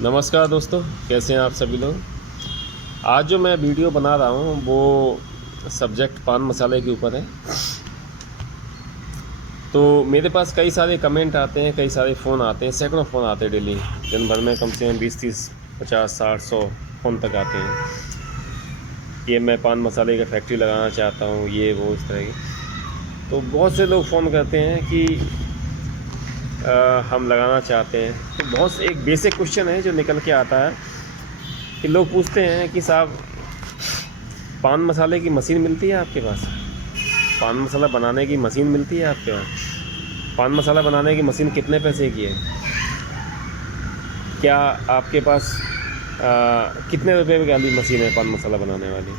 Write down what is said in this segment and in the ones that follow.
नमस्कार दोस्तों, कैसे हैं आप सभी लोग। आज जो मैं वीडियो बना रहा हूँ वो सब्जेक्ट पान मसाले के ऊपर है। तो मेरे पास कई सारे कमेंट आते हैं, कई सारे फ़ोन आते हैं, सैकड़ों फ़ोन आते हैं डेली। दिन भर में कम से कम 20-30 50-60-100 फ़ोन तक आते हैं कि मैं पान मसाले का फैक्ट्री लगाना चाहता हूँ, ये वो इस तरह की। तो बहुत से लोग फ़ोन करते हैं कि हम लगाना चाहते हैं। तो बहुत एक बेसिक क्वेश्चन है जो निकल के आता है कि लोग पूछते हैं कि साहब, पान मसाले की मशीन मिलती है आपके पास? पान मसाला बनाने की मशीन मिलती है आपके पास? पान मसाला बनाने की मशीन कितने पैसे की है? क्या आपके पास कितने रुपए वाली मशीन है पान मसाला बनाने वाली?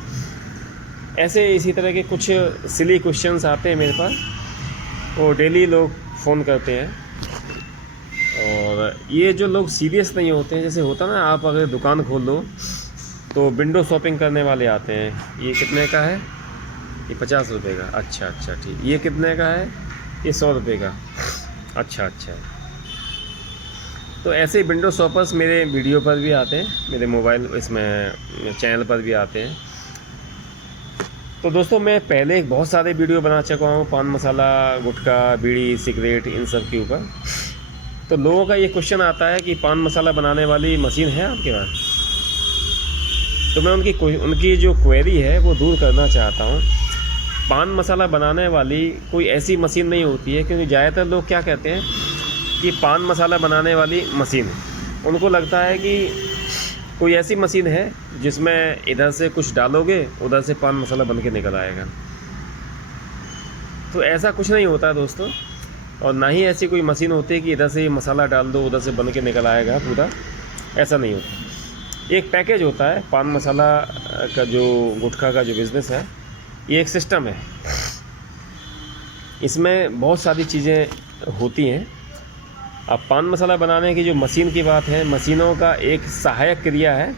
ऐसे इसी तरह के कुछ सिली क्वेश्चंस आते हैं मेरे पास। वो डेली लोग फ़ोन करते हैं। और ये जो लोग सीरियस नहीं होते हैं, जैसे होता ना, आप अगर दुकान खोल लो तो विंडो शॉपिंग करने वाले आते हैं। ये कितने का है? ये 50 रुपये का। अच्छा ठीक। ये कितने का है? ये 100 रुपये का। अच्छा। तो ऐसे विंडो शॉपर्स मेरे वीडियो पर भी आते हैं, मेरे मोबाइल इसमें चैनल पर भी आते हैं। तो दोस्तों, मैं पहले बहुत सारे वीडियो बना चुका हूँ पान मसाला, गुटखा, बीड़ी, सिगरेट, इन सब के ऊपर। तो लोगों का ये क्वेश्चन आता है कि पान मसाला बनाने वाली मशीन है आपके पास? तो मैं उनकी जो क्वेरी है वो दूर करना चाहता हूँ। पान मसाला बनाने वाली कोई ऐसी मशीन नहीं होती है, क्योंकि ज़्यादातर लोग क्या कहते हैं कि पान मसाला बनाने वाली मशीन, उनको लगता है कि कोई ऐसी मशीन है जिसमें इधर से कुछ डालोगे, उधर से पान मसाला बन के निकल आएगा। तो ऐसा कुछ नहीं होता दोस्तों, और ना ही ऐसी कोई मशीन होती है कि इधर से मसाला डाल दो, उधर से बन के निकल आएगा पूरा। ऐसा नहीं होता। एक पैकेज होता है पान मसाला का, जो गुटखा का जो बिज़नेस है, ये एक सिस्टम है। इसमें बहुत सारी चीज़ें होती हैं। अब पान मसाला बनाने की जो मशीन की बात है, मशीनों का एक सहायक क्रिया है,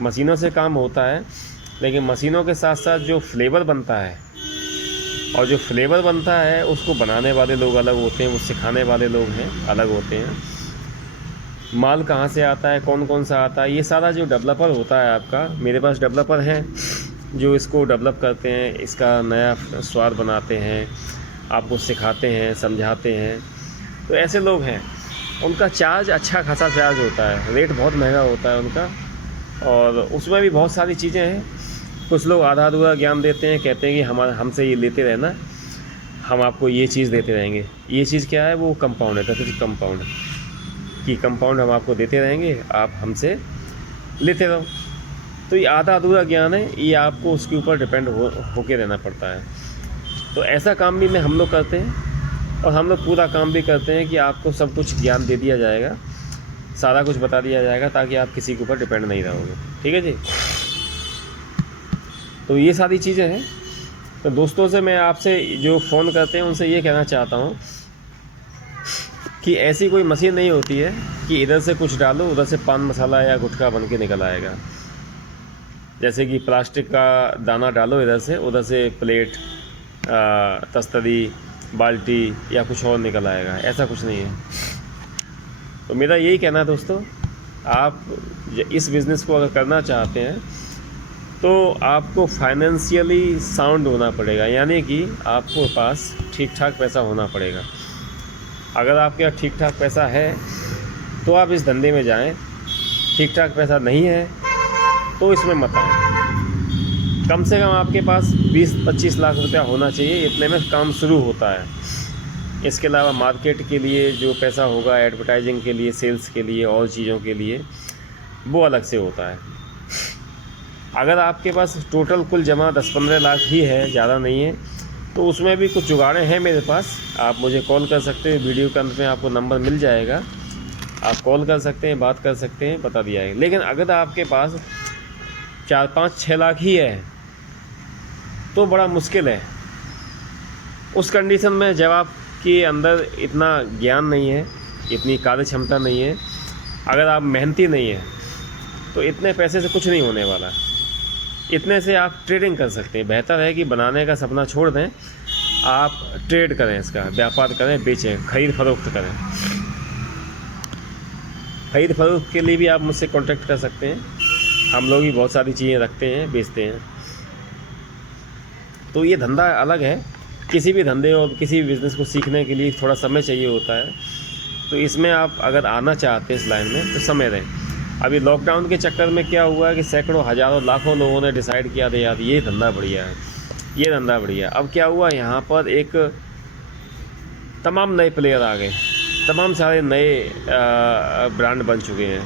मशीनों से काम होता है। लेकिन मशीनों के साथ साथ जो फ्लेवर बनता है, और जो फ्लेवर बनता है उसको बनाने वाले लोग अलग होते हैं, वो सिखाने वाले लोग हैं अलग होते हैं। माल कहाँ से आता है, कौन कौन सा आता है, ये सारा जो डेवलपर होता है आपका, मेरे पास डेवलपर हैं जो इसको डेवलप करते हैं, इसका नया स्वाद बनाते हैं, आपको सिखाते हैं, समझाते हैं। तो ऐसे लोग हैं। उनका चार्ज अच्छा खासा चार्ज होता है, रेट बहुत महंगा होता है उनका। और उसमें भी बहुत सारी चीज़ें हैं। कुछ लोग आधा अधूरा ज्ञान देते हैं, कहते हैं कि हमसे ये लेते रहना, हम आपको ये चीज़ देते रहेंगे। ये चीज़ क्या है? वो कंपाउंड है, तो कंपाउंड कि कंपाउंड हम आपको देते रहेंगे, आप हमसे लेते रहो। तो ये आधा अधूरा ज्ञान है, ये आपको उसके ऊपर डिपेंड होके रहना पड़ता है। तो ऐसा काम भी हम लोग करते हैं, और हम लोग पूरा काम भी करते हैं कि आपको सब कुछ ज्ञान दे दिया जाएगा, सारा कुछ बता दिया जाएगा, ताकि आप किसी के ऊपर डिपेंड नहीं रहोगे। ठीक है जी। तो ये सारी चीज़ें हैं। तो दोस्तों से मैं आपसे जो फ़ोन करते हैं उनसे ये कहना चाहता हूँ कि ऐसी कोई मशीन नहीं होती है कि इधर से कुछ डालो, उधर से पान मसाला या गुटखा बन के निकल आएगा। जैसे कि प्लास्टिक का दाना डालो इधर से, उधर से प्लेट, तस्तरी, बाल्टी या कुछ और निकल आएगा। ऐसा कुछ नहीं है। तो मेरा यही कहना है दोस्तों, आप इस बिज़नेस को अगर करना चाहते हैं तो आपको फाइनेंशियली साउंड होना पड़ेगा, यानी कि आपको पास ठीक ठाक पैसा होना पड़ेगा। अगर आपके पास ठीक ठाक पैसा है तो आप इस धंधे में जाएं। ठीक ठाक पैसा नहीं है तो इसमें मत आएं। कम से कम आपके पास 20-25 लाख रुपया होना चाहिए, इतने में काम शुरू होता है। इसके अलावा मार्केट के लिए जो पैसा होगा, एडवर्टाइजिंग के लिए, सेल्स के लिए, और चीज़ों के लिए, वो अलग से होता है। अगर आपके पास टोटल कुल जमा 10-15 लाख ही है, ज़्यादा नहीं है, तो उसमें भी कुछ जुगाड़े हैं मेरे पास। आप मुझे कॉल कर सकते हैं, वीडियो के अंत में आपको नंबर मिल जाएगा, आप कॉल कर सकते हैं, बात कर सकते हैं, बता दिया है। लेकिन अगर आपके पास 4-5-6 लाख ही है तो बड़ा मुश्किल है। उस कंडीशन में जब आपके अंदर इतना ज्ञान नहीं है, इतनी कार्य क्षमता नहीं है, अगर आप मेहनती नहीं हैं, तो इतने पैसे से कुछ नहीं होने वाला। इतने से आप ट्रेडिंग कर सकते हैं। बेहतर है कि बनाने का सपना छोड़ दें, आप ट्रेड करें, इसका व्यापार करें, बेचें, खरीद फरोख्त करें। ख़रीद फरोख्त के लिए भी आप मुझसे कांटेक्ट कर सकते हैं। हम लोग भी बहुत सारी चीज़ें रखते हैं, बेचते हैं। तो ये धंधा अलग है। किसी भी धंधे और किसी भी बिज़नेस को सीखने के लिए थोड़ा समय चाहिए होता है। तो इसमें आप अगर आना चाहते हैं इस लाइन में तो समय दें। अभी लॉकडाउन के चक्कर में क्या हुआ है कि सैकड़ों, हज़ारों, लाखों लोगों ने डिसाइड किया था यार ये धंधा बढ़िया है, ये धंधा बढ़िया। अब क्या हुआ, यहाँ पर एक तमाम नए प्लेयर आ गए, तमाम सारे नए ब्रांड बन चुके हैं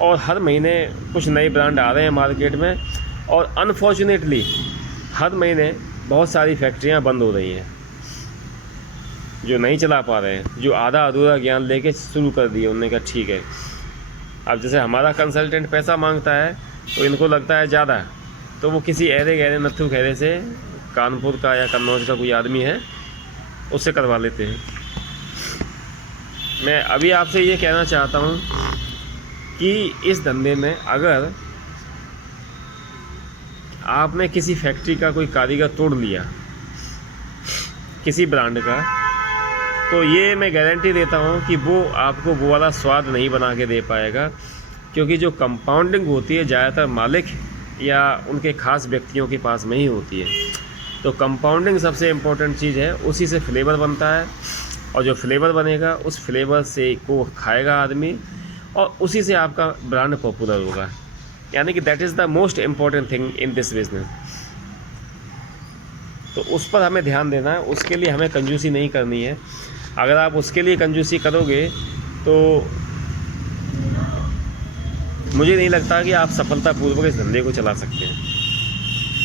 और हर महीने कुछ नए ब्रांड आ रहे हैं मार्केट में। और अनफॉर्चुनेटली हर महीने बहुत सारी फैक्ट्रियाँ बंद हो रही हैं जो नहीं चला पा रहे हैं, जो आधा अधूरा ज्ञान लेके शुरू कर दिए। उन्होंने कहा ठीक है, अब जैसे हमारा कंसल्टेंट पैसा मांगता है तो इनको लगता है ज़्यादा, तो वो किसी ऐरे गहरे नत्थु खैरे से कानपुर का या कन्नौज का कोई आदमी है उससे करवा लेते हैं। मैं अभी आपसे ये कहना चाहता हूँ कि इस धंधे में अगर आपने किसी फैक्ट्री का कोई कारीगर तोड़ लिया किसी ब्रांड का, तो ये मैं गारंटी देता हूँ कि वो आपको वो वाला स्वाद नहीं बना के दे पाएगा। क्योंकि जो कंपाउंडिंग होती है ज़्यादातर मालिक या उनके ख़ास व्यक्तियों के पास में ही होती है। तो कंपाउंडिंग सबसे इम्पोर्टेंट चीज़ है, उसी से फ्लेवर बनता है और जो फ्लेवर बनेगा उस फ्लेवर से को खाएगा आदमी और उसी से आपका ब्रांड पॉपुलर होगा। यानी कि that is the most important thing in this business. तो उस पर हमें ध्यान देना है, उसके लिए हमें कंजूसी नहीं करनी है। अगर आप उसके लिए कंजूसी करोगे तो मुझे नहीं लगता कि आप सफलतापूर्वक इस धंधे को चला सकते हैं।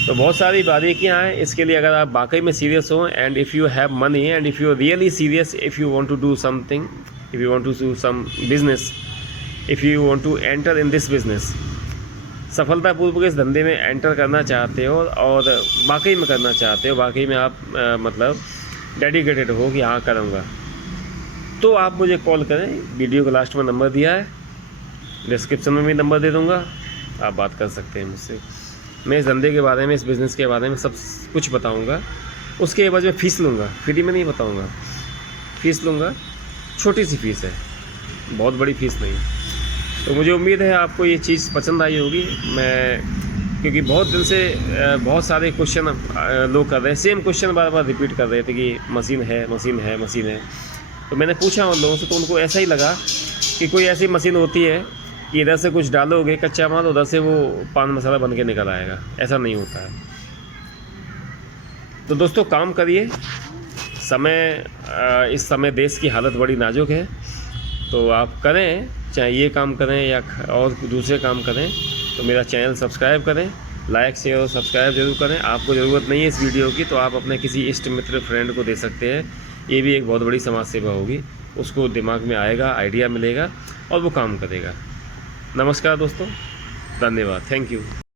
तो बहुत सारी बारीकियां हैं इसके लिए। अगर आप वाकई में सीरियस हो and if you have money and if you are really serious, if you want to do something, if you want to do some business, if you want to enter in this business, सफलतापूर्वक इस धंधे में enter करना चाहते हो और वाकई में करना चाहते हो, वाकई में आप मतलब डेडिकेटेड हो कि हाँ करूँगा, तो आप मुझे कॉल करें। वीडियो के लास्ट में नंबर दिया है, डिस्क्रिप्शन में भी नंबर दे दूँगा, आप बात कर सकते हैं मुझसे। मैं इस धंधे के बारे में, इस बिज़नेस के बारे में सब कुछ बताऊँगा। उसके बाद मैं फ़ीस लूँगा, फ्री में नहीं बताऊँगा, फ़ीस लूँगा। छोटी सी फ़ीस है, बहुत बड़ी फ़ीस नहीं। तो मुझे उम्मीद है आपको ये चीज़ पसंद आई होगी। मैं क्योंकि बहुत दिन से बहुत सारे क्वेश्चन लोग कर रहे हैं, सेम क्वेश्चन बार बार रिपीट कर रहे थे कि मशीन है, मशीन है, मशीन है। तो मैंने पूछा उन लोगों से, तो उनको ऐसा ही लगा कि कोई ऐसी मशीन होती है कि इधर से कुछ डालोगे कच्चा माल, उधर से वो पान मसाला बन के निकल आएगा। ऐसा नहीं होता है। तो दोस्तों काम करिए। इस समय देश की हालत बड़ी नाजुक है, तो आप करें, चाहे ये काम करें या और दूसरे काम करें। तो मेरा चैनल सब्सक्राइब करें, लाइक शेयर और सब्सक्राइब जरूर करें। आपको ज़रूरत नहीं है इस वीडियो की, तो आप अपने किसी इष्ट मित्र फ्रेंड को दे सकते हैं। ये भी एक बहुत बड़ी समाज सेवा होगी, उसको दिमाग में आएगा, आइडिया मिलेगा और वो काम करेगा। नमस्कार दोस्तों, धन्यवाद, थैंक यू।